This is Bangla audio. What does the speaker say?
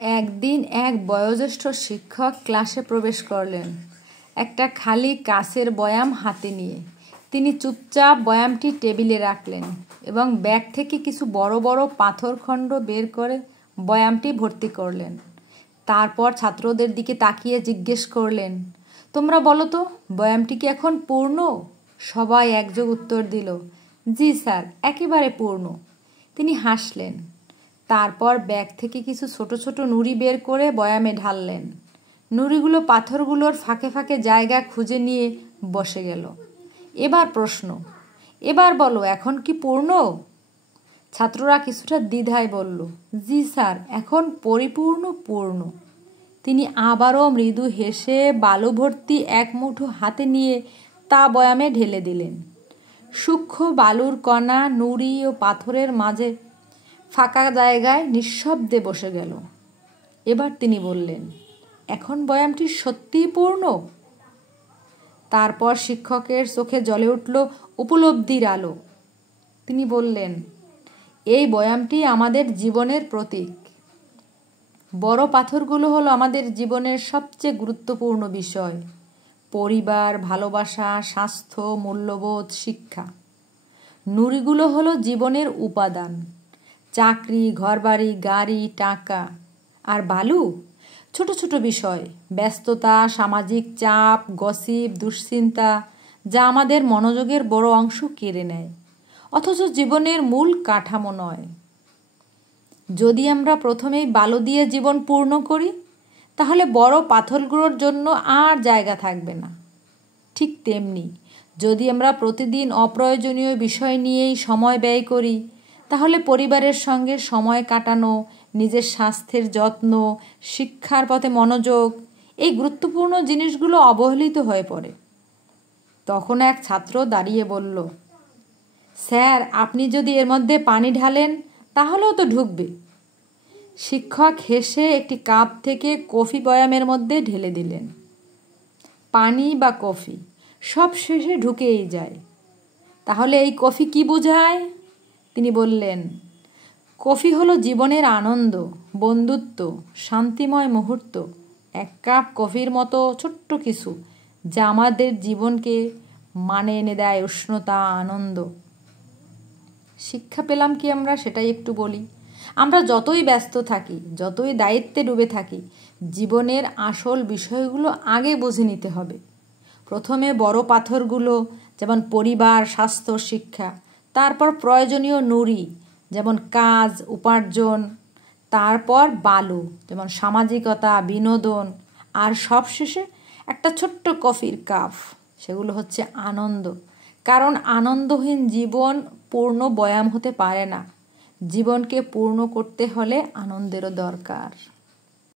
একদিন এক বয়োজ্যেষ্ঠ শিক্ষক ক্লাসে প্রবেশ করলেন একটা খালি কাচের বয়াম হাতে নিয়ে। তিনি চুপচাপ বয়ামটি টেবিলে রাখলেন এবং ব্যাগ থেকে কিছু বড় বড় পাথরখণ্ড বের করে বয়ামটি ভর্তি করলেন। তারপর ছাত্রদের দিকে তাকিয়ে জিজ্ঞেস করলেন, তোমরা বলো তো, বয়ামটি কি এখন পূর্ণ? সবাই একযোগ উত্তর দিল, জি স্যার, একেবারে পূর্ণ। তিনি হাসলেন। তারপর ব্যাগ থেকে কিছু ছোট ছোট নুড়ি বের করে বয়ামে ঢাললেন। নুড়িগুলো পাথরগুলোর ফাঁকে ফাঁকে জায়গা খুঁজে নিয়ে বসে গেল। এবার প্রশ্ন, এবার বলো, এখন কি পূর্ণ? ছাত্ররা কিছুটা দ্বিধায় বলল, জি স্যার, এখন পরিপূর্ণ পূর্ণ। তিনি আবারও মৃদু হেসে বালু ভর্তি এক মুঠো হাতে নিয়ে তা বয়ামে ঢেলে দিলেন। সূক্ষ্ম বালুর কণা নুড়ি ও পাথরের মাঝে ফাঁকা জায়গায় নিঃশব্দে বসে গেল। এবার তিনি বললেন, এখন বয়ামটি সত্যিই পূর্ণ? তারপর শিক্ষকের চোখে জ্বলে উঠল উপলব্ধির আলো। তিনি বললেন, এই বয়ামটি আমাদের জীবনের প্রতীক। বড় পাথরগুলো হলো আমাদের জীবনের সবচেয়ে গুরুত্বপূর্ণ বিষয়: পরিবার, ভালোবাসা, স্বাস্থ্য, মূল্যবোধ, শিক্ষা। নুড়িগুলো হলো জীবনের উপাদান: চাকরি, ঘরবাড়ি, গাড়ি, টাকা। আর বালু ছোট ছোট বিষয়: ব্যস্ততা, সামাজিক চাপ, গসিপ, দুশ্চিন্তা, যা আমাদের মনোযোগের বড় অংশ কেড়ে নেয়, অথচ জীবনের মূল কাঠামো নয়। যদি আমরা প্রথমেই বালু দিয়ে জীবন পূর্ণ করি, তাহলে বড় পাথরগুলোর জন্য আর জায়গা থাকবে না। ঠিক তেমনি, যদি আমরা প্রতিদিন অপ্রয়োজনীয় বিষয় নিয়েই সময় ব্যয় করি, তাহলে পরিবারের সঙ্গে সময় কাটানো, নিজের স্বাস্থ্যের যত্ন, শিক্ষার পথে মনোযোগ, এই গুরুত্বপূর্ণ জিনিসগুলো অবহেলিত হয়ে পড়ে। তখন এক ছাত্র দাঁড়িয়ে বলল, স্যার, আপনি যদি এর মধ্যে পানি ঢালেন তাহলেও তো ঢুকবে। শিক্ষক হেসে একটি কাপ থেকে কফি বয়ামের মধ্যে ঢেলে দিলেন। পানি বা কফি সব শেষে ঢুকেই যায়। তাহলে এই কফি কি বোঝায়? তিনি বললেন, কফি হলো জীবনের আনন্দ, বন্ধুত্ব, শান্তিময় মুহূর্ত। এক কাপ কফির মতো ছোট্ট কিছু, যা আমাদের জীবনকে মানে এনে দেয় উষ্ণতা, আনন্দ। শিক্ষা পেলাম কি আমরা, সেটাই একটু বলি। আমরা যতই ব্যস্ত থাকি, যতই দায়িত্বে ডুবে থাকি, জীবনের আসল বিষয়গুলো আগে বুঝে নিতে হবে। প্রথমে বড় পাথরগুলো, যেমন পরিবার, স্বাস্থ্য, শিক্ষা। তারপর প্রয়োজনীয় নুড়ি, যেমন কাজ, উপার্জন। তারপর বালু, যেমন সামাজিকতা, বিনোদন। আর সবশেষে একটা ছোট্ট কফির কাপ, সেগুলো হচ্ছে আনন্দ। কারণ আনন্দহীন জীবন পূর্ণ বয়াম হতে পারে না। জীবনকে পূর্ণ করতে হলে আনন্দেরও দরকার।